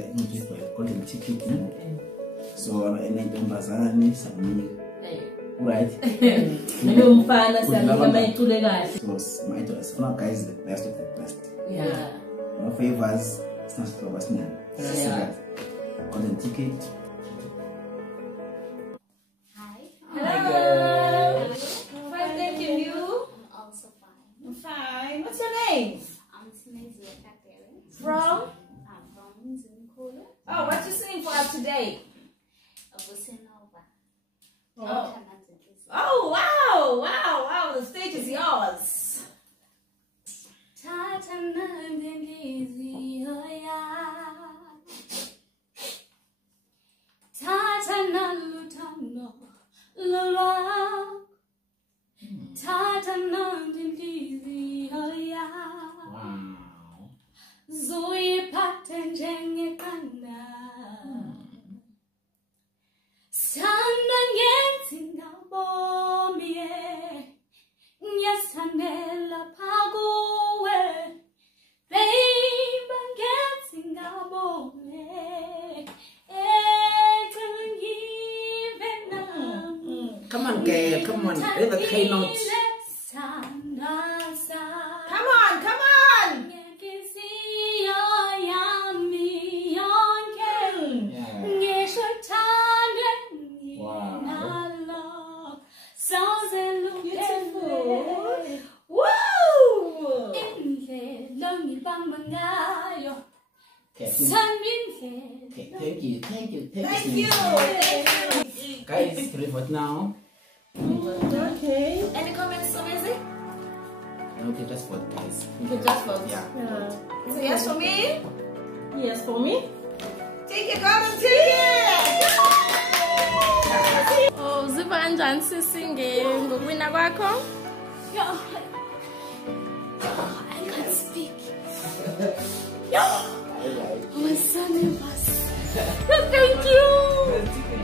the golden ticket. So, and then Tombazani, Sami. Right? So, my guys is the best of the best. Yeah. No favors, it's not for us now. Yeah. Golden ticket. Hi. Hello. Fine, thank you. You? I'm also fine. I'm fine. What's your name? I'm Sneziwe. From? I'm from Umzimkhulu. Oh, what you singing for us today? Oh, wow, wow, wow, the stage is yours. Come on, girl, come on. Let the high notes. Come on, come on. Thank you. Thank Guys, report now. Okay. Any comments, so easy? Okay, just vote, guys. Okay, just vote. Yeah. So yes for me? Yes for me. Take your golden ticket! Oh, uziva kanjani sisi ngokuwina kwakho? I can't speak. I'm so nervous. Thank you! Ticket,